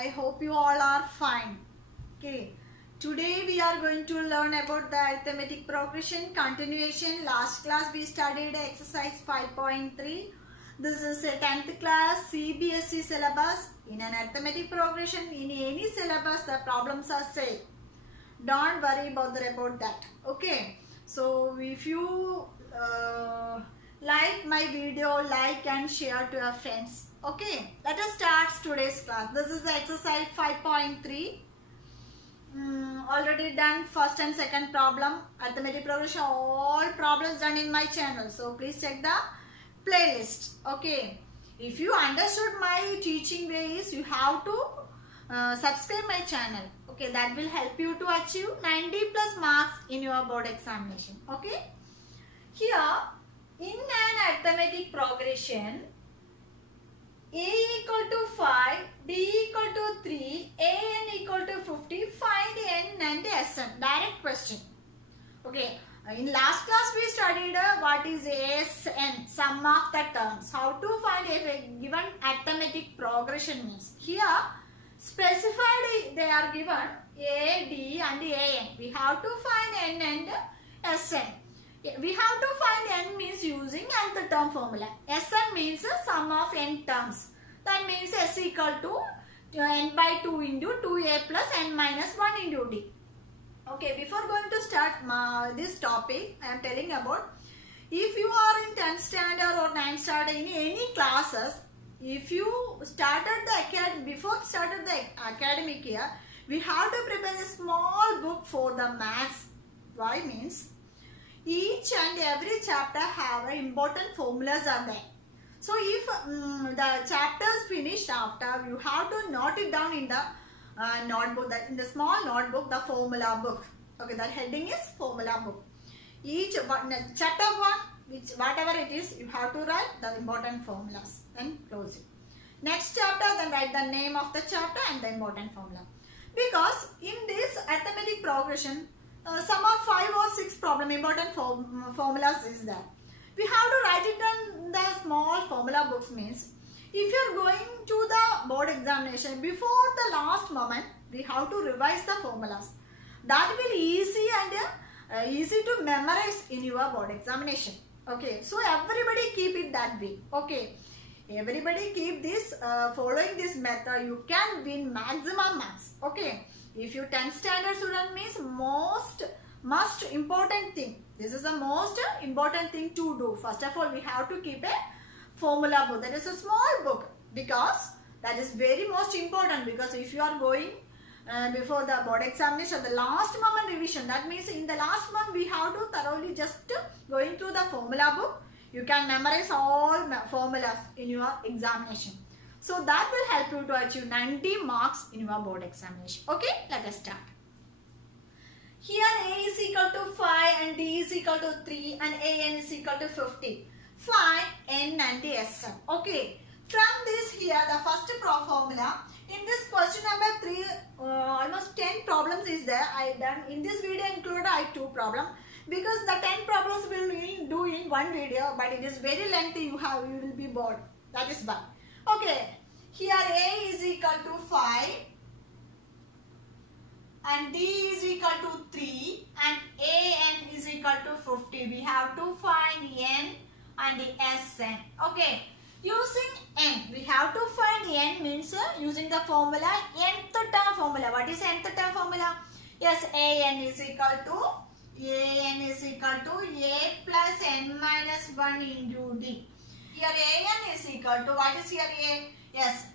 I hope you all are fine. Okay. Today we are going to learn about the arithmetic progression continuation. Last class we studied exercise 5.3. This is a 10th class CBSE syllabus. In an arithmetic progression, in any syllabus, the problems are same. Don't worry about that. Okay. So if you like my video, like and share to your friends. Okay, let us start today's class. This is the exercise 5.3. Already done first and second problem. Arithmetic progression, all problems done in my channel. So please check the playlist. Okay, if you understood my teaching ways, you have to subscribe my channel. Okay, that will help you to achieve 90 plus marks in your board examination. Okay, here in an arithmetic progression, A equal to 5, D equal to 3, AN equal to 50, find N and SN. Direct question. Okay, in last class we studied what is ASN, sum of the terms. How to find a given arithmetic progression means. Here, specified they are given A, D and AN. We have to find N and SN. We have to find N means using nth term formula. Sn means sum of n terms. That means S equal to n by 2 into 2a plus n minus 1 into d. Okay, before going to start this topic, I am telling about if you are in 10th standard or 9th standard in any classes, if you started the before started the academic year, we have to prepare a small book for the maths. Why means each and every chapter have important formulas are there. So if the chapters finished after, you have to note it down in the notebook, in the small notebook, the formula book. Okay, that heading is formula book. Each chapter 1, whatever it is, you have to write the important formulas and close it. Next chapter, then write the name of the chapter and the important formula. Because in this arithmetic progression, sum of 5 or 6 important formulas is there. We have to write it in the small formula books means if you are going to the board examination before the last moment, we have to revise the formulas. That will easy and easy to memorize in your board examination. Okay, so everybody keep it that way. Okay, everybody keep this following this method, you can win maximum marks. Okay. If you 10th standard student means most important thing. This is the most important thing to do. First of all, we have to keep a formula book. That is a small book because that is very most important. Because if you are going before the board examination, the last moment revision. That means in the last month we have to thoroughly just going through the formula book. You can memorize all formulas in your examination. So that will help you to achieve 90 marks in your board examination. Okay, let us start. Here A is equal to 5 and D is equal to 3 and AN is equal to 50. Find N and Sn. Okay, from this here the first formula. In this question number 3, almost 10 problems is there. I done in this video included 2 problems. Because the 10 problems will do in one video, but it is very lengthy. You will be bored. That is why. Okay, here A is equal to 5 and D is equal to 3 and AN is equal to 50. We have to find N and the Sn. Okay, using N, we have to find N means using the formula nth term formula. What is nth term formula? Yes, AN is equal to A plus N minus 1 into D. Here AN is equal to, what is here A? Yes,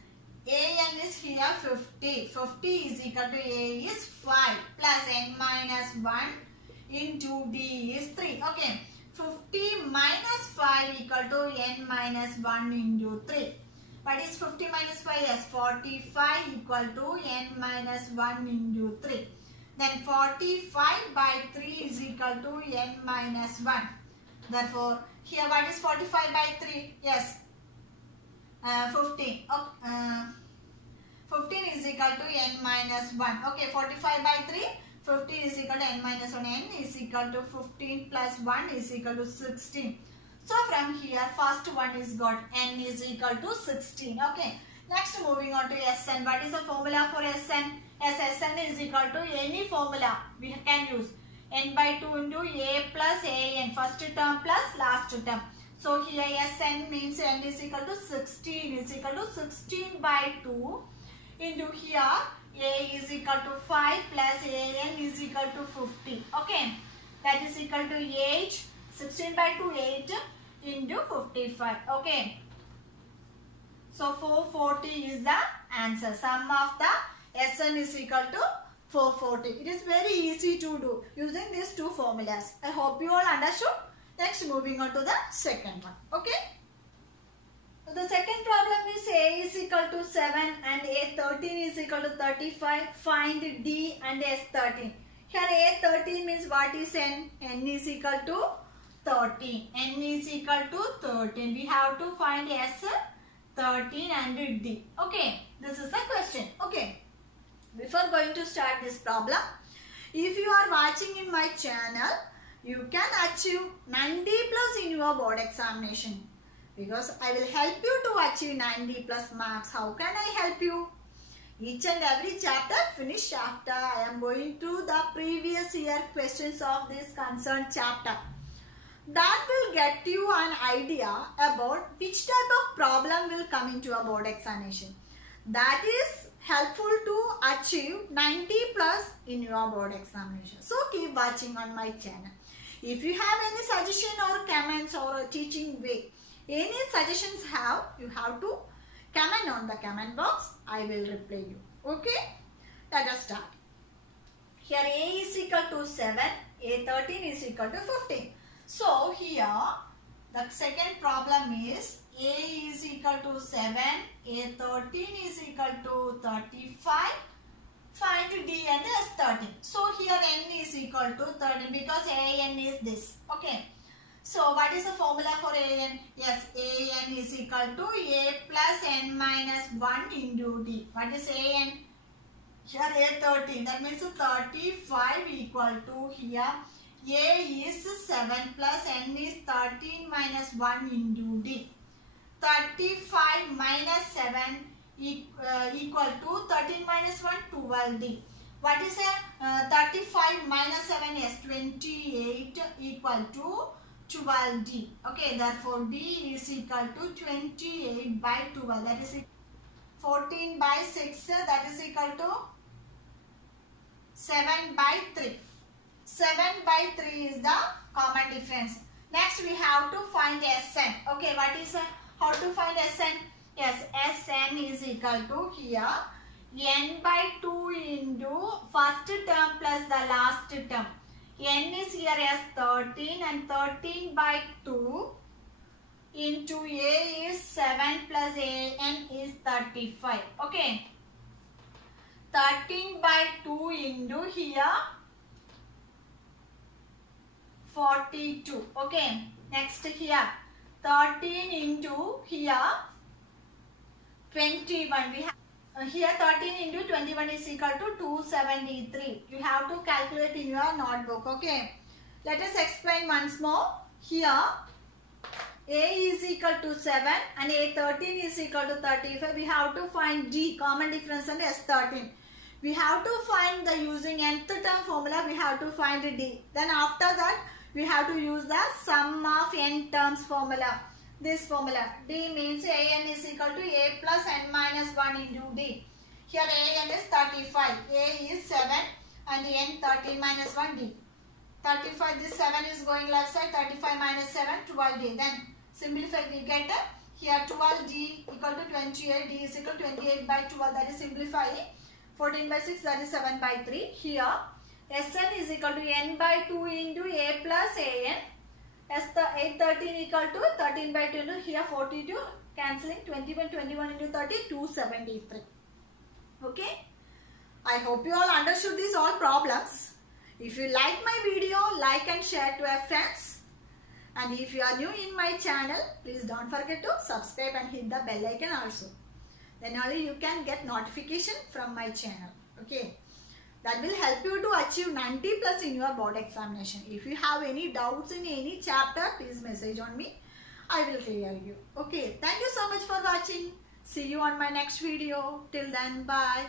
AN is here 50. 50 is equal to A is 5 plus N minus 1 into D is 3. Okay, 50 minus 5 equal to N minus 1 into 3. What is 50 minus 5? Yes, 45 equal to N minus 1 into 3. Then 45 by 3 is equal to N minus 1. Therefore, here what is 45 by 3? Yes, 15. 15 is equal to N minus 1. Okay, 45 by 3, 15 is equal to N minus 1. N is equal to 15 plus 1 is equal to 16. So from here, first one is got N is equal to 16. Okay, Next, moving on to Sn. What is the formula for Sn? As Sn is equal to any formula we can use. N by 2 into A plus An. First term plus last term. So here Sn means n is equal to 16 is equal to 16 by 2 into here A is equal to 5 plus An is equal to 50. Okay. That is equal to 8. 16 by 2 8 into 55. Okay. So 440 is the answer. Sum of the Sn is equal to 440. It is very easy to do using these two formulas. I hope you all understood. Next, moving on to the second one. Okay. So the second problem is A is equal to 7 and A13 is equal to 35. Find D and S13. Here A13 means what is N? N is equal to 13. N is equal to 13. We have to find S13 and D. Okay. This is the question. Okay. Before going to start this problem, if you are watching in my channel, you can achieve 90 plus in your board examination. Because I will help you to achieve 90 plus marks. How can I help you? Each and every chapter finish after I am going to the previous year questions of this concerned chapter. That will get you an idea about which type of problem will come into a board examination. That is helpful to achieve 90 plus in your board examination. So keep watching on my channel. If you have any suggestion or comments or a teaching way, any suggestions you have to comment on the comment box. I will reply you. Okay? Let us start. Here A is equal to 7, A13 is equal to 15. So here the second problem is A is equal to 7, A13 is equal to 35. Find D and S13. So here N is equal to 13 because An is this. Okay. So what is the formula for An? Yes, An is equal to A plus N minus 1 into D. What is An? Here A13. That means 35 equal to here A is 7 plus N is 13 minus 1 into D. 35 minus 7 equal to 13 minus 1, 12D. What is 35 minus 7 is 28 equal to 12D. Okay, therefore D is equal to 28 by 12. That is 14 by 6. That is equal to 7 by 3. 7 by 3 is the common difference. Next we have to find Sn. Okay, what is how to find Sn? Yes, Sn is equal to here n by 2 into first term plus the last term. N is here as 13 and 13 by 2 into A is 7 plus An is 35. Okay. 13 by 2 into here 42. Okay. Next here 13 into here 21. We have here 13 into 21 is equal to 273. You have to calculate in your notebook. Okay. Let us explain once more. Here A is equal to 7 and A13 is equal to 35. We have to find D, common difference, and S13. We have to find the using nth term formula. We have to find D. Then after that we have to use the sum of n terms formula. This formula D means An is equal to A plus N minus 1 into D. Here An is 35, A is 7 and N 13 minus 1 D. 35, this 7 is going left side, 35 minus 7, 12D. Then simplify, we get here 12D equal to 28, D is equal to 28 by 12, that is simplify. 14 by 6, that is 7 by 3. Here Sn is equal to N by 2 into A plus An. A13 equal to 13 by 2 into here 42, cancelling 21 into 30, 273. Okay. I hope you all understood these all problems. If you like my video, like and share to your friends. And if you are new in my channel, please don't forget to subscribe and hit the bell icon also. Then only you can get notification from my channel. Okay. That will help you to achieve 90 plus in your board examination. If you have any doubts in any chapter, please message on me. I will clear you. Okay. Thank you so much for watching. See you on my next video. Till then, bye.